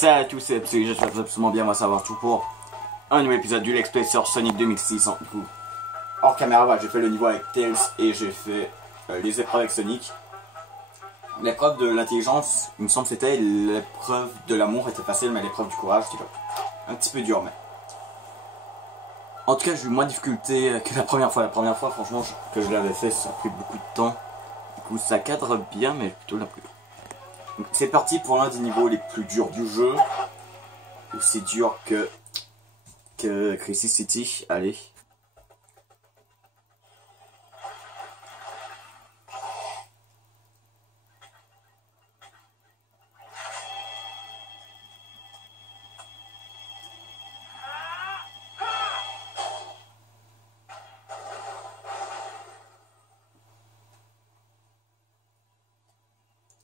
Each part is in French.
Salut à tous, c'est Epsi, j'espère que vous allez absolument bien, on va savoir tout pour un nouvel épisode du Let's Play sur Sonic 2006. Du coup, hors caméra, voilà, j'ai fait le niveau avec Tails et j'ai fait les épreuves avec Sonic. L'épreuve de l'intelligence, il me semble que c'était l'épreuve de l'amour était facile, mais l'épreuve du courage, c'était un petit peu dur, mais... En tout cas, j'ai eu moins de difficultés que la première fois. La première fois, franchement, que je l'avais fait, ça a pris beaucoup de temps. Du coup, ça cadre bien, mais plutôt la plus... C'est parti pour l'un des niveaux les plus durs du jeu. Aussi dur que Crisis City. Allez.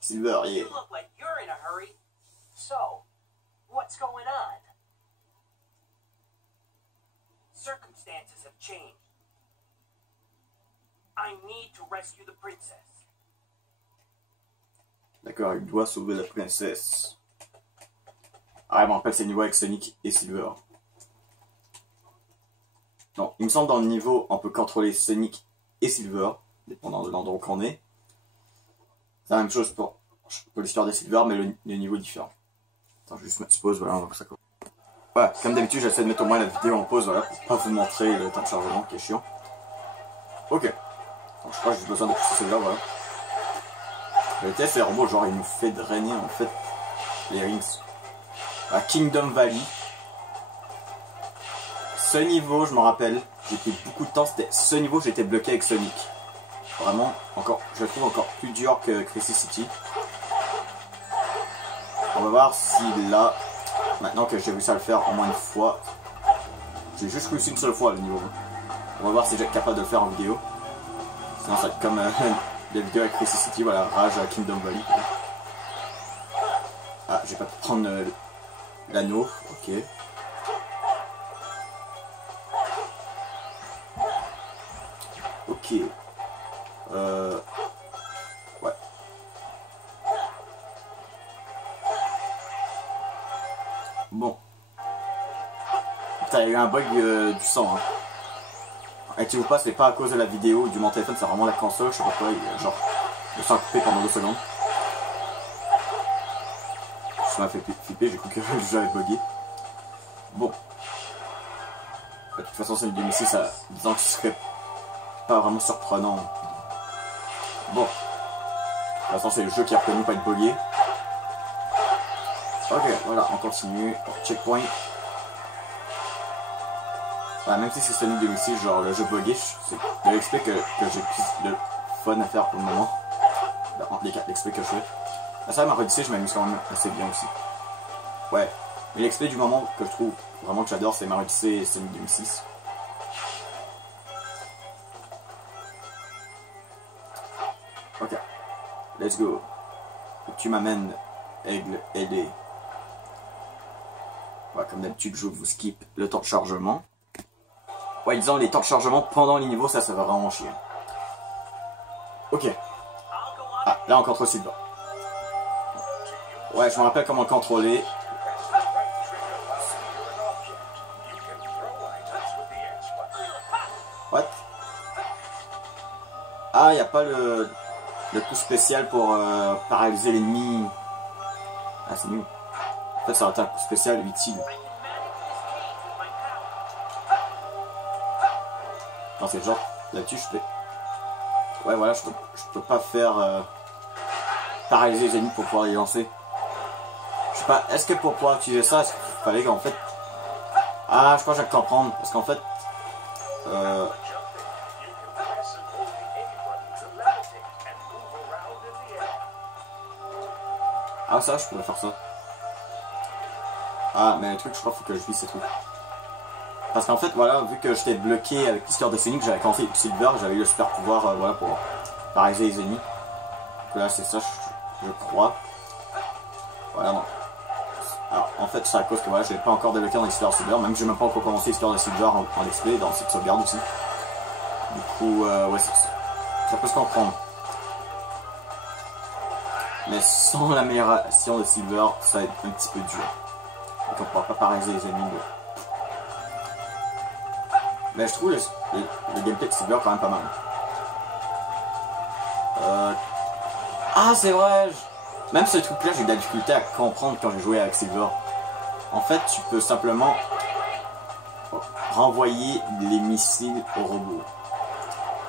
Silver, yeah. You look like you're in a hurry. So, what's going on? Circumstances have changed. I need to rescue the princess. D'accord, il doit sauver la princesse. Ah, je me rappelle ces niveaux avec Sonic et Silver. Non, il me semble dans le niveau, on peut contrôler Sonic et Silver, dépendant de l'endroit où on est. C'est la même chose pour l'histoire des Silver, mais le niveau est différent. Attends, je vais juste mettre pause, voilà, on va voir ça. Voilà, comme d'habitude, j'essaie de mettre au moins la vidéo en pause, voilà, pour pas vous montrer le temps de chargement qui est chiant. Ok. Donc, je crois que j'ai besoin de pousser celui-là, voilà. Le test, c'est robot, genre, il nous fait drainer, en fait, les rings. À Kingdom Valley. Ce niveau, je me rappelle, j'ai pris beaucoup de temps, c'était ce niveau, j'étais bloqué avec Sonic. Vraiment, encore, je le trouve encore plus dur que Crisis City. On va voir si là, maintenant que j'ai réussi à le faire au moins une fois, j'ai juste réussi une seule fois le niveau. On va voir si j'ai capable de le faire en vidéo. Sinon ça va être comme les vidéos avec Crisis City, voilà, Rage à Kingdom Valley. Ah, j'ai pas pu prendre l'anneau, ok. Ok. Ouais. Bon. Putain, il y a eu un bug du sang. Hein. Inquiétez-vous pas, c'est pas à cause de la vidéo ou du mon téléphone, c'est vraiment la console, je sais pas quoi, genre, le sang coupé pendant 2 secondes. Ça m'a fait flipper, j'ai cru que j'avais bugué. Bon. De toute façon, c'est une 2006, ça, disons que ce serait pas vraiment surprenant. Bon. De toute façon, c'est le jeu qui a reconnu pas être bugué. Ok, voilà, on continue. Checkpoint. Voilà, même si c'est Sonic 2006, genre le jeu bugué, c'est de l'expé que j'ai plus de fun à faire pour le moment. Entre les 4 l'expé que je fais. La salle Odyssey, je m'amuse quand même assez bien aussi. Ouais. Mais l'expé du moment que je trouve vraiment que j'adore, c'est Mario Odyssey et Sonic 2006. Ok. Let's go. Tu m'amènes, aigle, aider. Voilà, comme d'habitude, je vous skip le temps de chargement. Ouais, disons, les temps de chargement pendant les niveaux, ça va vraiment chier. Ok. Ah, là, on contrôle Silver. Ouais, je me rappelle comment le contrôler. What? Ah, il n'y a pas le coup spécial pour paralyser l'ennemi. Ah, c'est nul. En fait, ça aurait été un coup spécial utile. Non, c'est genre, là-dessus, je peux... Ouais, voilà, je peux pas faire paralyser les ennemis pour pouvoir les lancer. Je sais pas, est-ce que pour pouvoir utiliser ça, il fallait qu'en fait... Ah, je crois que j'ai comprendre, parce qu'en fait... Ah, ça, je pourrais faire ça. Ah, mais le truc, je crois qu'il faut que je vise ces trucs. Parce qu'en fait, voilà, vu que j'étais bloqué avec l'histoire de Sonic, j'avais commencé Silver, j'avais eu le super pouvoir, voilà, pour paralyser les ennemis. Donc là, c'est ça, je crois. Voilà, non. Alors, en fait, c'est à cause que, voilà, je n'ai pas encore débloqué dans l'histoire de Silver, même que je n'ai même pas encore commencé l'histoire de Silver en XP, dans cette sauvegarde aussi. Du coup, ouais, ça peut se comprendre. Mais sans l'amélioration de Silver, ça va être un petit peu dur. Donc on pourra pas paralyser les ennemis. Mais je trouve le gameplay de Silver quand même pas mal. Ah c'est vrai, même ce truc là j'ai eu de la difficulté à comprendre quand j'ai joué avec Silver. En fait tu peux simplement renvoyer les missiles au robot.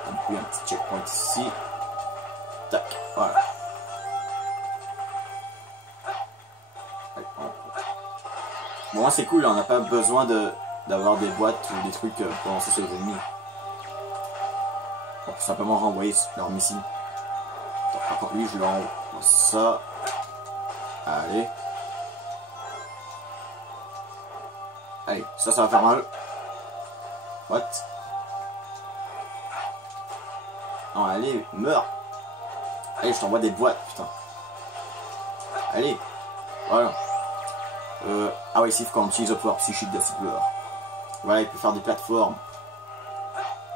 Donc il y a un petit checkpoint ici. Tac, voilà. Bon c'est cool, on n'a pas besoin d'avoir des boîtes ou des trucs pour lancer sur les ennemis. On peut simplement renvoyer leurs missiles. Par contre lui je l'envoie ça. Allez. Allez, ça va faire mal. What? Non allez, meurs. Allez, je t'envoie des boîtes, putain. Allez. Voilà. Ah ouais, Sif quand on utilise le pouvoir psychique de Silver. Voilà, il peut faire des plateformes.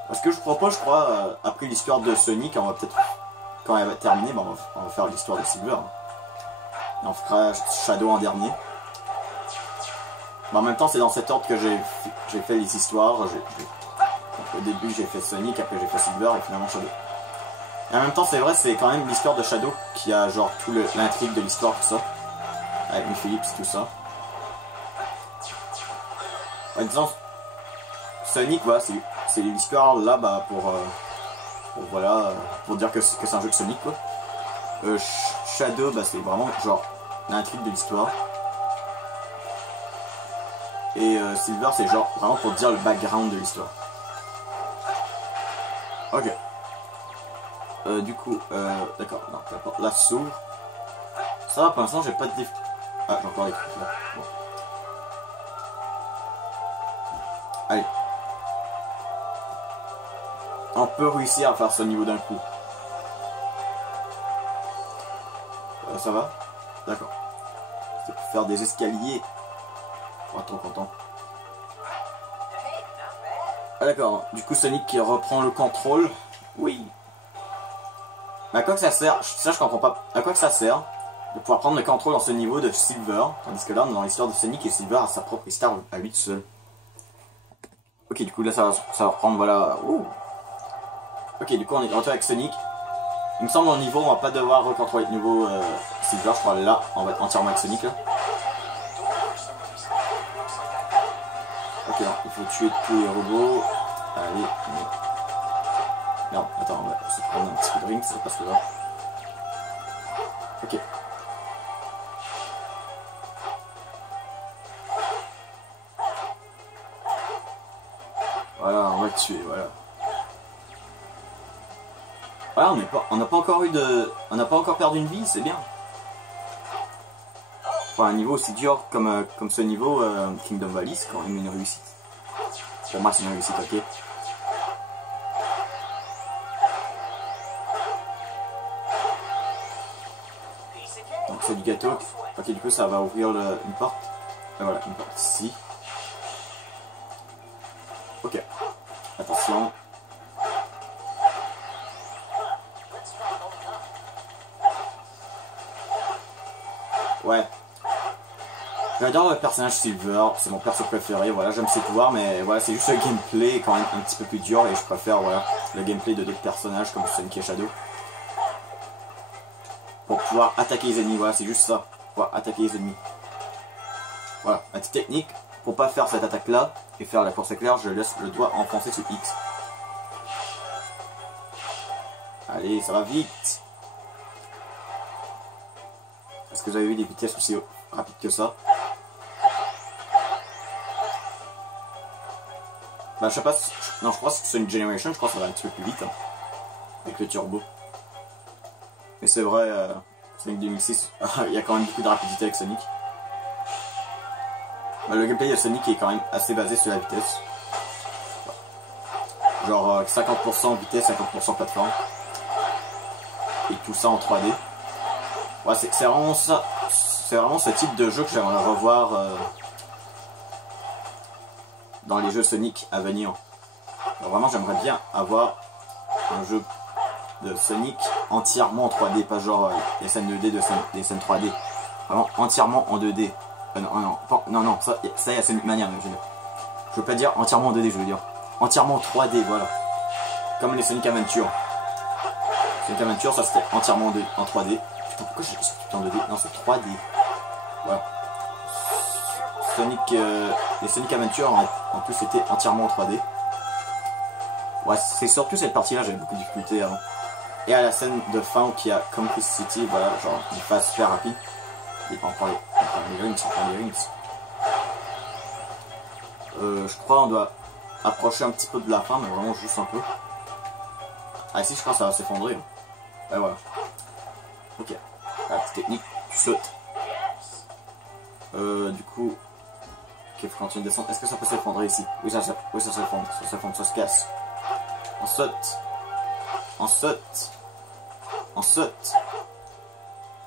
Parce que je propose, je crois, après l'histoire de Sonic, on va peut-être, quand elle va terminer, ben on va faire l'histoire de Silver. Et on fera Shadow en dernier. Mais en même temps, c'est dans cet ordre que j'ai fait les histoires. Au début, j'ai fait Sonic, après j'ai fait Silver et finalement Shadow. Et en même temps, c'est vrai, c'est quand même l'histoire de Shadow qui a genre tout l'intrigue de l'histoire, tout ça. Avec mes Phillips, tout ça. Ouais, disons, Sonic, voilà, c'est l'histoire là bah, pour voilà, pour dire que c'est un jeu de Sonic quoi. Shadow, bah, c'est vraiment genre l'intrigue de l'histoire. Et Silver, c'est genre vraiment pour dire le background de l'histoire. Ok. Du coup, d'accord, non, peu importe. L'assaut. Ça va, pour l'instant, j'ai pas de défi. Ah, j'ai encore des trucs là. Bon. Allez. On peut réussir à faire ce niveau d'un coup. Ça va? D'accord. C'est pour faire des escaliers. Oh, trop content. Ah d'accord, du coup Sonic qui reprend le contrôle. Oui. Mais à quoi que ça sert? Ça je comprends pas. À quoi que ça sert de pouvoir prendre le contrôle dans ce niveau de Silver, tandis que là dans l'histoire de Sonic et Silver a sa propre histoire à lui tout seul. Ok, du coup là ça va reprendre, voilà. Ouh. Ok, du coup on est de retour avec Sonic. Il me semble au niveau on va pas devoir recontrôler le niveau Silver, je crois là on va être entièrement avec Sonic là. Ok, non, il faut tuer tous les robots. Allez, merde, attends, on va se prendre un petit peu de ring, ça passe là. Ok. Voilà, on va le tuer, voilà. Voilà, on n'a pas encore eu de. On n'a pas encore perdu une vie, c'est bien. Pour un niveau aussi dur comme ce niveau, Kingdom Valley, c'est quand même une réussite. Pour moi, c'est une réussite, ok. Donc, c'est du gâteau. Ok, du coup, ça va ouvrir une porte. Et voilà, une porte ici. Ok. Attention. Ouais. J'adore le personnage Silver, c'est mon perso préféré, voilà, j'aime ses pouvoirs, mais voilà, c'est juste le gameplay quand même un petit peu plus dur et je préfère, voilà, le gameplay de d'autres personnages comme Sonic et Shadow. Pour pouvoir attaquer les ennemis, voilà, c'est juste ça, pour pouvoir attaquer les ennemis. Voilà, ma petite technique, pour pas faire cette attaque-là et faire la course éclair, je laisse le doigt enfoncé sur X. Allez, ça va vite. Est-ce que vous avez vu des vitesses aussi rapides que ça? Bah je sais pas, non je crois que c'est une Generation, je crois que ça va un petit peu plus vite, hein, avec le turbo. Mais c'est vrai, Sonic 2006, il y a quand même beaucoup de rapidité avec Sonic. Bah, le gameplay de Sonic est quand même assez basé sur la vitesse. Genre 50% vitesse, 50% plateforme. Et tout ça en 3D. Ouais, c'est vraiment ça, c'est vraiment ce type de jeu que j'aimerais revoir dans les jeux Sonic à venir. Alors vraiment j'aimerais bien avoir un jeu de Sonic entièrement en 3D, pas genre les scènes 2D des scènes 3D. Vraiment entièrement en 2D. non, ça y a Sonic Mania, même, je veux dire. Je veux pas dire entièrement en 2D, je veux dire entièrement en 3D, voilà. Comme les Sonic Adventure. Sonic Adventure, ça c'était entièrement en 3D. Putain, pourquoi j'ai tout en 2D? Non, c'est 3D. Voilà. Les Sonic Adventure, en plus, c'était entièrement en 3D. Ouais, c'est surtout cette partie-là, j'avais beaucoup de difficultés avant. Et à la scène de fin qui a Country City, voilà, genre une phase super rapide. Et on prend les rings, je crois on doit approcher un petit peu de la fin, mais vraiment juste un peu. Ah ici je crois que ça va s'effondrer. Et voilà. Ok. La petite technique, tu sautes. Du coup. Ok, faut continuer de descendre. Est-ce que ça peut s'effondrer ici? Oui, ça s'effondre. Ça s'effondre, ça se casse. On saute. On saute. On saute.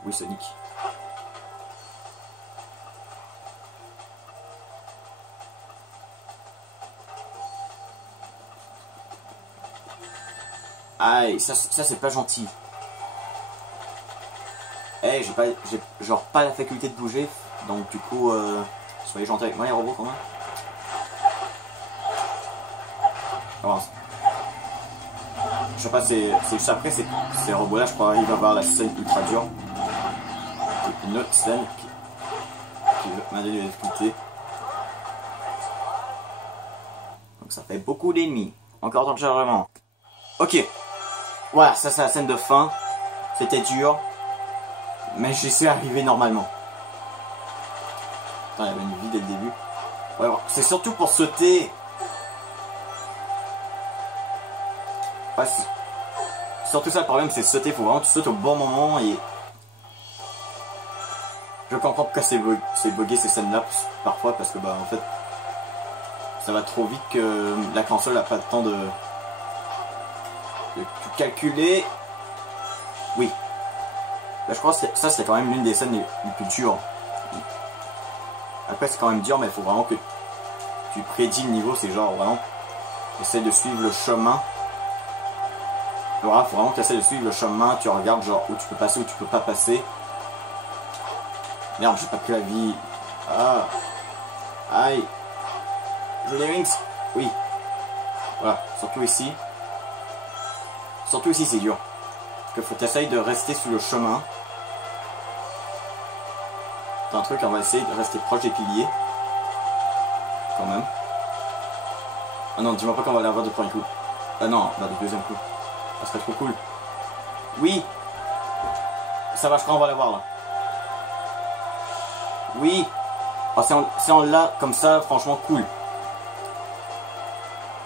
Oui, Sonic. Aïe, ça c'est pas gentil. Eh, j'ai genre pas la faculté de bouger, donc du coup, soyez gentils avec moi les robots quand même. Alors, je sais pas, c'est juste après ces robots là, je crois qu'il va avoir la scène ultra dure. Une autre scène qui m'a donné des difficultés. Donc ça fait beaucoup d'ennemis. Encore dans le chargement. Ok. Voilà, ça c'est la scène de fin. C'était dur. Mais j'y suis arrivé normalement. Attends, il y avait une vie dès le début. Ouais, c'est surtout pour sauter. Ouais, surtout ça le problème, c'est sauter. Faut vraiment que tu sautes au bon moment et... Je comprends pourquoi c'est bugué ces scènes-là parfois parce que bah en fait ça va trop vite que la console n'a pas le temps de calculer. Oui. Là, je crois que ça c'est quand même l'une des scènes les plus dures. Après c'est quand même dur mais il faut vraiment que tu prédis le niveau, c'est genre vraiment essaye de suivre le chemin. Voilà, faut vraiment que tu essaies de suivre le chemin, tu regardes genre où tu peux passer, où tu peux pas passer. Merde, j'ai pas pris la vie. Ah. Aïe. Je les rings. Oui. Voilà, surtout ici. Surtout ici, c'est dur. Parce qu'il faut que tu essayes de rester sous le chemin. T'as un truc, on va essayer de rester proche des piliers. Quand même. Ah non, dis-moi pas qu'on va l'avoir de premier coup. Ah non, du deuxième coup. Ça serait trop cool. Oui. Ça va, je crois qu'on va l'avoir là. Oui. Oh, si on l'a comme ça, franchement cool.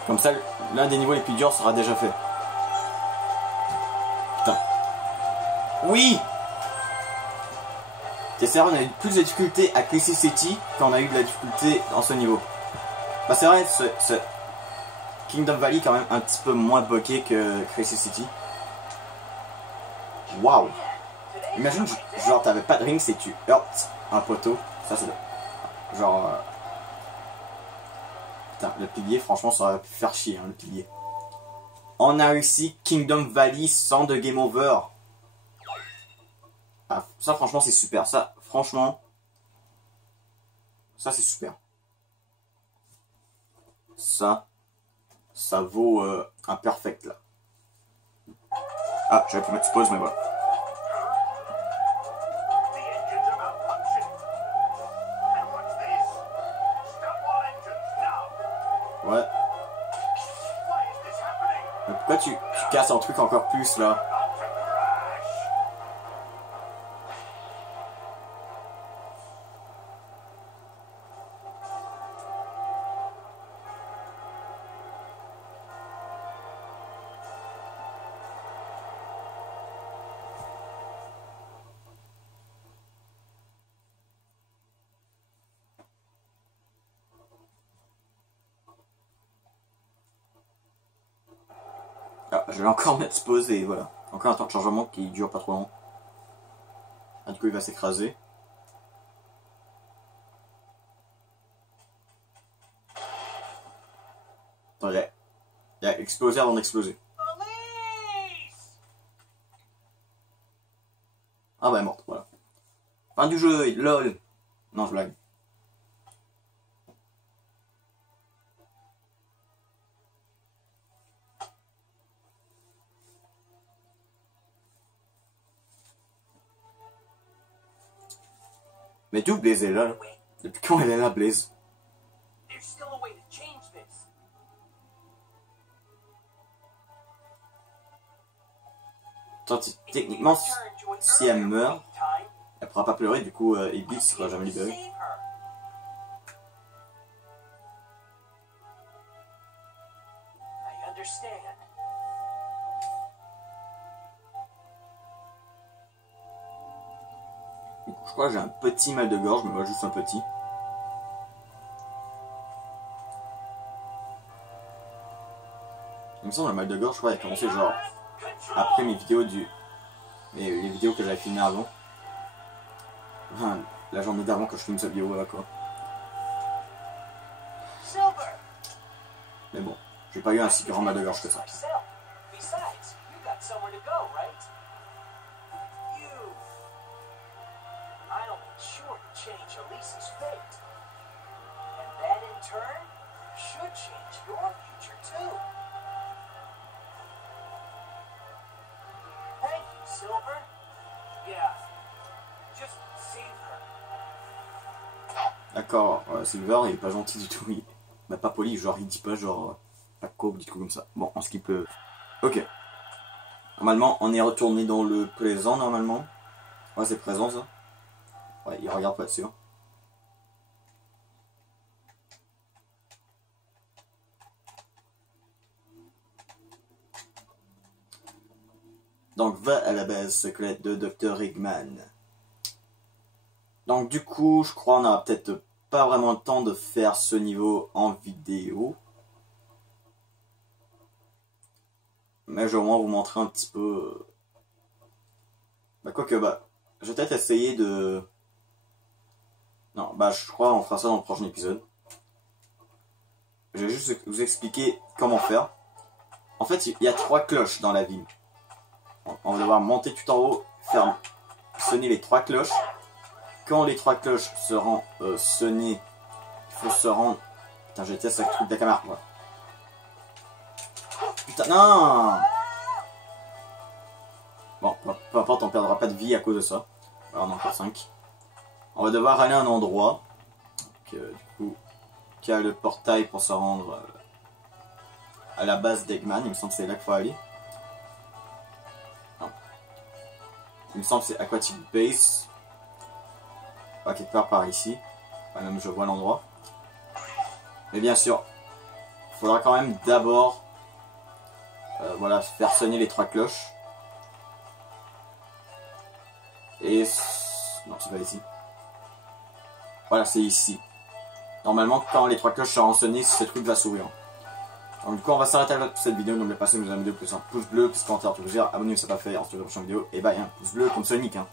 Comme ça, l'un des niveaux les plus durs sera déjà fait. Putain. Oui. C'est vrai, on a eu plus de difficultés à Crisis City qu'on a eu de la difficulté dans ce niveau. Bah c'est vrai, ce Kingdom Valley est quand même un petit peu moins buggé que Crisis City. Waouh. Imagine, genre t'avais pas de ring, c'est que tu heurtes un poteau. Ça c'est genre... Putain, le pilier, franchement, ça aurait pu faire chier, hein, le pilier. On a réussi Kingdom Valley sans de game over. Ah, ça, franchement, c'est super. Ça, franchement... Ça, c'est super. Ça vaut un perfect, là. Ah, j'avais pu mettre pause, mais voilà. Ouais. Mais pourquoi tu casses un truc encore plus là? Ah, je vais encore mettre pause et voilà. Encore un temps de chargement qui dure pas trop long. Ah, du coup, il va s'écraser. Attends, il a explosé avant d'exploser. Ah bah, elle est morte, voilà. Fin du jeu, lol. Non, je blague. Mais d'où Blaze est là? Depuis quand elle est là, Blaze? There's still a way to change this. Techniquement, si elle meurt, elle pourra pas pleurer, du coup, Iblis sera jamais libéré. Save her. I understand. Je crois que j'ai un petit mal de gorge, mais moi juste un petit. Il me semble le mal de gorge, je crois, il a commencé genre après mes vidéos les vidéos que j'avais filmées avant. Enfin, la journée d'avant que je filme cette vidéo là quoi. Silver. Mais bon, j'ai pas eu un si grand mal de gorge que ça. Myself. Besides, you got somewhere to go, right? You. I'll be sure to change Elise's fate. And that in turn should change your future too. Thank you, Silver. Yeah. Just save her. D'accord, Silver il est pas gentil du tout, bah pas poli, genre il dit pas genre pas coke, du tout comme ça. Bon, on skip le... Ok. Normalement, on est retourné dans le présent normalement. Ouais, c'est présent ça. Ouais, il regarde pas être sûr. Donc va à la base secrète de Dr. Eggman. Donc du coup, je crois on aura peut-être pas vraiment le temps de faire ce niveau en vidéo. Mais je vais au moins vous montrer un petit peu... Bah quoique, bah, je vais peut-être essayer de... Non, bah je crois on fera ça dans le prochain épisode. Je vais juste vous expliquer comment faire. En fait, il y a 3 cloches dans la ville. On va devoir monter tout en haut, faire sonner les 3 cloches. Quand les 3 cloches seront sonnées, il faut se rendre... Putain, je déteste ce truc de la caméra, quoi. Putain, non! Bon, peu importe, on perdra pas de vie à cause de ça. Alors, on en a encore 5. On va devoir aller à un endroit. Du coup, qui a le portail pour se rendre à la base d'Eggman. Il me semble que c'est là qu'il faut aller. Non. Il me semble que c'est Aquatic Base. Pas quelque part par ici. Enfin, même je vois l'endroit. Mais bien sûr, il faudra quand même d'abord voilà, faire sonner les 3 cloches. Et... Non, c'est pas ici. Voilà, c'est ici. Normalement, quand les 3 cloches seront sonnées, ce truc va s'ouvrir. Donc du coup, on va s'arrêter là pour cette vidéo. N'oubliez pas de nous la vidéo, plus un pouce bleu, plus un commentaire, tout vous dire. Abonnez-vous si ce n'est pas fait. On se retrouve dans la prochaine vidéo. Et bah, un pouce bleu comme Sonic. Hein.